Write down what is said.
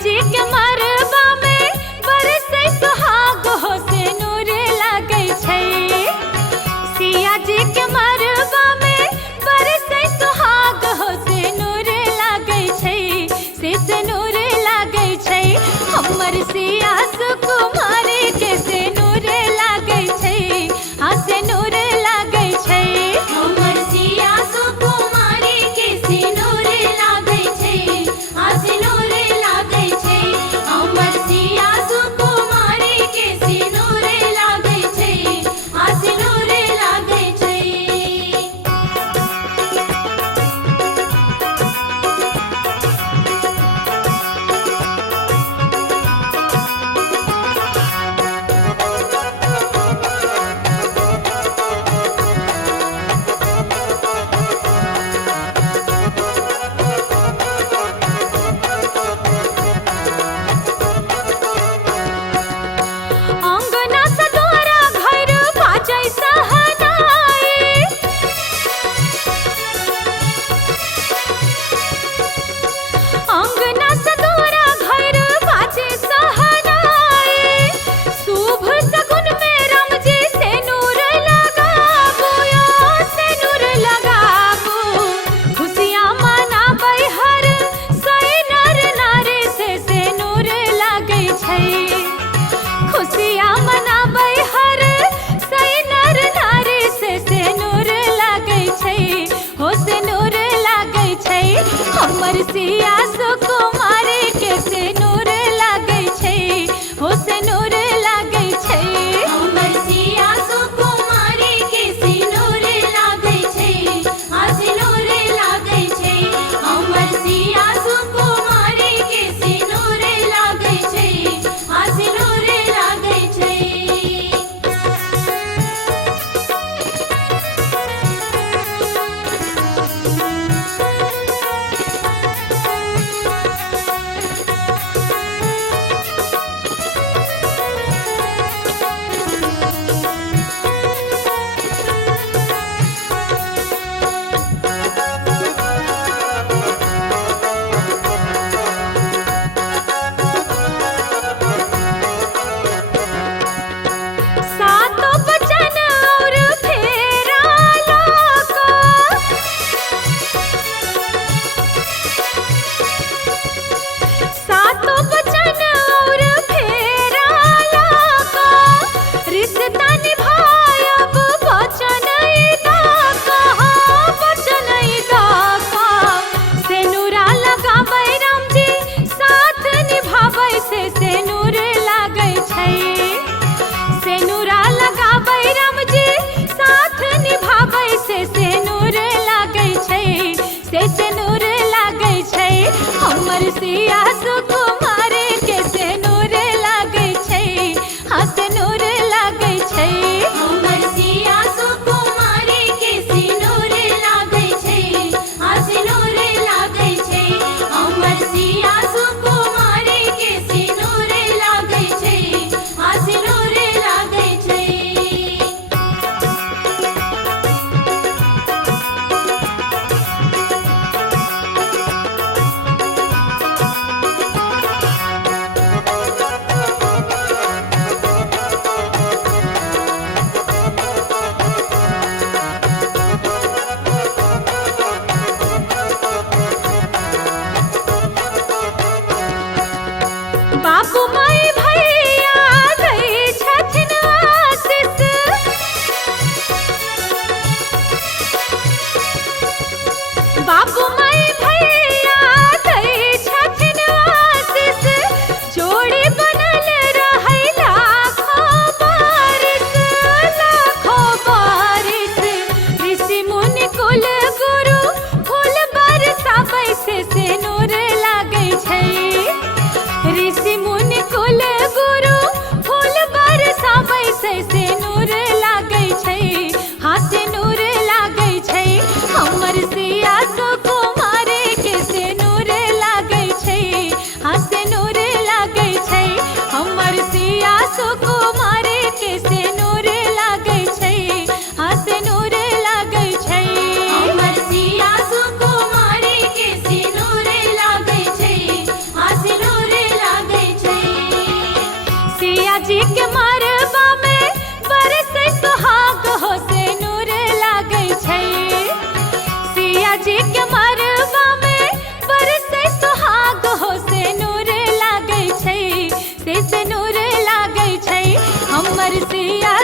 जी के मरबा में बरसै सुहाग हो से नूर लागै छै। सिया जी के मरबा में बरसै सुहाग हो से नूर लागै छै, से नूर लागै छै। हमर सिया सुकुमारी के से नूर लागै छै, हाँ से नूर लागै छै। हमर सिया सुकुमारी के सिनूर लागै छै, हाँ सिनूर लागै छै। हमर सिया सुकुमारी के सिनूर लागै छै, हाँ सिनूर लागै छै। अंगना सा द्वारा घर बाजै सहनाई, अंगना सा द्वारा घर बाजै सहनाई। शुभ सगुन में राम जी से नूर लगाबो या से नूर लगाबो। खुशियाँ मनाबै हर सै नर नारी से नूर लागै छै। खुशियाँ मनाबै हर सै नर नारी से नूर लागै छै, हो से नूर लागै छै। हमर सिया सुकुमारी के से नूर लागै छै, हो से नूर लागै छै। हमर सिया सुकुमारी के सिनूर लागै छै, हाँ सिनूर लागै छै। हमर सिया सुकुमारी के सिनूर लागै छै, हाँ सिनूर लागै छै। सातों बचन और फेरा लागा, सातों बचन और फेरा लागा। रिश्ता निभायब वचन दाका, वचन दाका। से नूरा लगाबै राम जी साथ निभाबै से नूर लागै छै। से नूरा लगाबै राम जी साथ निभाबै से नूर लागै छै, से नूर लागै छै। हमर सिया सुकुमारी के से नूर लागै छै, हाँ से नूर लागै छै। हमर सिया सुकुमारी के सिनूर लागै छै, हाँ सिनूर लागै छै। हमर सिया सुकुमारी के सिनूर लागै छै, हाँ सिनूर लागै छै। बाबू माई भैया दै छथिन आशीष, बाबू माई भैया दै छथिन आशीष। जोड़ी बनल रहै लाखों बारिश, लाखों बारिश। ऋषि मुनि कुल गुरु फूल बरसाबै से नूर लागै छै। ऋषि मुनि कुल सिया